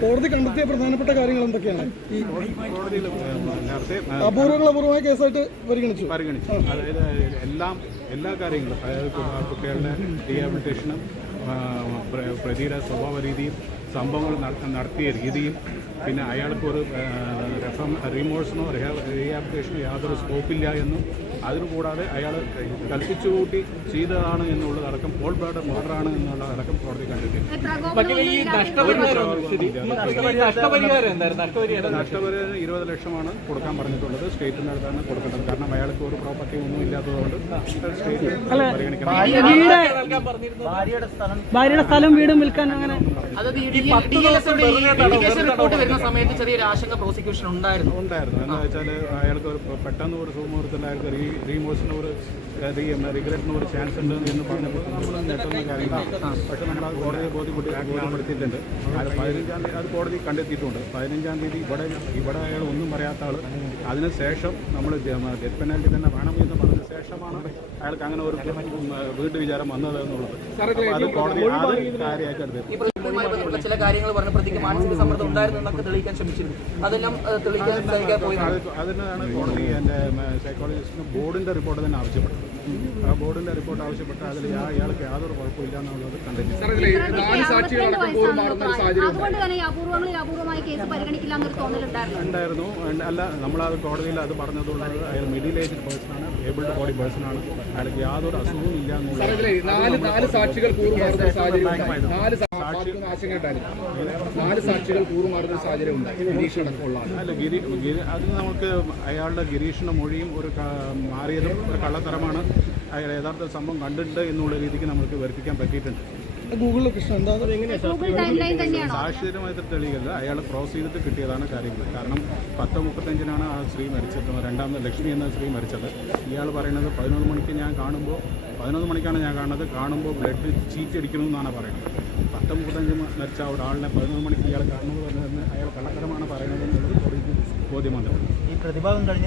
കോടതി കണ്ടെത്തിയ പ്രധാനപ്പെട്ട കാര്യങ്ങൾ എന്തൊക്കെയാണ്? ഈ അപൂർവമായ കേസായിട്ട് പരിഗണിച്ചു. അതായത് എല്ലാ കാര്യങ്ങളും, അതായത് കുട്ടികളുടെ റീഹാബിലിറ്റേഷനും പ്രതിയുടെ സ്വഭാവ രീതിയും സംഭവങ്ങൾ നടത്തിയ രീതിയും പിന്നെ അയാൾക്കൊരു റീമോഴ്സിനോ റീഹാബിലിറ്റേഷനോ യാതൊരു സ്കോപ്പില്ല എന്നും അതിനുകൂടാതെ അയാൾ കൽപ്പിച്ചുകൂട്ടി ചെയ്തതാണ് എന്നുള്ളതടക്കം പോൾ ബ്ലാഡർ മർഡറാണ് എന്നുള്ളതടക്കം കോടതി കണ്ടെത്തിയിട്ടുണ്ട്. നഷ്ടപരിഹാരം 20 ലക്ഷമാണ് കൊടുക്കാൻ പറഞ്ഞിട്ടുള്ളത്. സ്റ്റേറ്റിൻ്റെ അടുത്താണ് കൊടുക്കേണ്ടത്. കാരണം അയാൾക്ക് ഒരു പ്രോപ്പർട്ടി ഒന്നും ഇല്ലാത്തതുകൊണ്ട് സ്റ്റേറ്റ് പരിഗണിക്കണം. ഭാര്യയുടെ സ്ഥലം വീടും വിൽക്കാൻ അങ്ങനെ ഉണ്ടായിരുന്നു. എന്താ വെച്ചാൽ അയാൾക്ക് ഒരു പെട്ടെന്ന് ഒരു സുമുഹൂർത്തത്തിൽ അയാൾക്ക് റീമോഴ്സിന് ഒരു റിഗ്രറ്റിന് ഒരു ചാൻസ് ഉണ്ട് എന്ന് പറഞ്ഞപ്പോൾ നമ്മൾ ഞെട്ടുന്ന കാര്യങ്ങളാണ്. പക്ഷേ നമ്മളത് കോടതിയെ ബോധ്യപ്പെടുത്തിയിട്ടുണ്ട്. അത് 15-ാം തീയതി അത് കോടതി കണ്ടെത്തിയിട്ടുണ്ട്. 15-ാം തീയതി ഇവിടെ അയാൾ ഒന്നും പറയാത്ത ആൾ അതിനുശേഷം നമ്മൾ ഡെത്ത് പെനാൽറ്റി തന്നെ വേണമെന്ന് പറഞ്ഞ ശേഷമാണ് അയാൾക്ക് അങ്ങനെ ഒരു വീട്ടു വിചാരം വന്നത് എന്നുള്ളത്. അത് കോടതി കാര്യമായിട്ട് എടുത്തത്. ചില കാര്യങ്ങൾ പറഞ്ഞ പ്രതിക്ക് മാനസിക സമ്മർദ്ദം ഉണ്ടായിരുന്നു എന്നൊക്കെ തെളിയിക്കാൻ ശ്രമിച്ചിരുന്നു. അതെല്ലാം തെളിയിക്കാൻ പോയി. അതിനാണ് കോടതി എൻ്റെ സൈക്കോളജിസ്റ്റിന് ബോർഡിൻ്റെ റിപ്പോർട്ട് തന്നെ ആവശ്യപ്പെട്ടത്. ആ ബോർഡിൻ്റെ റിപ്പോർട്ട് ആവശ്യപ്പെട്ട് അതിൽ ഇയാൾക്ക് യാതൊരു കുഴപ്പമില്ല എന്നുള്ളത് കണ്ടെത്തി. ഉണ്ടായിരുന്നു. അല്ല, നമ്മളത് കോടതിയിൽ അത് പറഞ്ഞതുകൊണ്ട് അയാൾ മിഡിൽ ഏജ്ഡ് പേഴ്സണാണ്, ഏബിൾഡ് ബോഡി പേഴ്സണാണ്. അയാൾക്ക് യാതൊരു അസുഖവും ഇല്ല എന്നുള്ളത്. 4 സാക്ഷികൾ കൂറുമാറുന്ന സാഹചര്യം, 4 സാക്ഷികൾ കൂറുമാറുന്ന സാഹചര്യം ഉണ്ടായി. അല്ല, അത് നമുക്ക് അയാളുടെ ഗിരീഷിന്റെ മൊഴിയും ഒരു മാറിയതും ഒരു കള്ളത്തരമാണ്. അയാൾ യഥാർത്ഥ സംഭവം കണ്ടിട്ടുണ്ട് എന്നുള്ള രീതിക്ക് നമുക്ക് വെരിഫിക്കാൻ പറ്റിയിട്ടുണ്ട്. ഗൂഗിൾ ലൊക്കേഷൻ എന്താ സാക്ഷ്യമായിട്ട് തെളിയില്ല. അയാൾ ക്രോസ് ചെയ്തിട്ട് കിട്ടിയതാണ് കാര്യങ്ങൾ. കാരണം 10:35 ആ സ്ത്രീ മരിച്ചത്. രണ്ടാമത് ലക്ഷ്മി എന്ന സ്ത്രീ മരിച്ചത്. ഇയാൾ പറയുന്നത് 11 മണിക്ക് ഞാൻ കാണുമ്പോൾ 11 മണിക്കാണ് ഞാൻ കാണുമ്പോൾ ബ്ലഡ് ചീറ്റടിക്കണമെന്നാണ് പറയുന്നത്. 10:35 മരിച്ച ഒരാളിനെ 11 മണിക്ക് ഇയാൾ കാണുന്നത് പറഞ്ഞത് അയാൾ കള്ളത്തരമാണ് പറയുന്നത് എന്നുള്ളത് ബോധ്യം വന്നിട്ടുണ്ട്. ഈ പ്രതിഭാഗം കഴിഞ്ഞ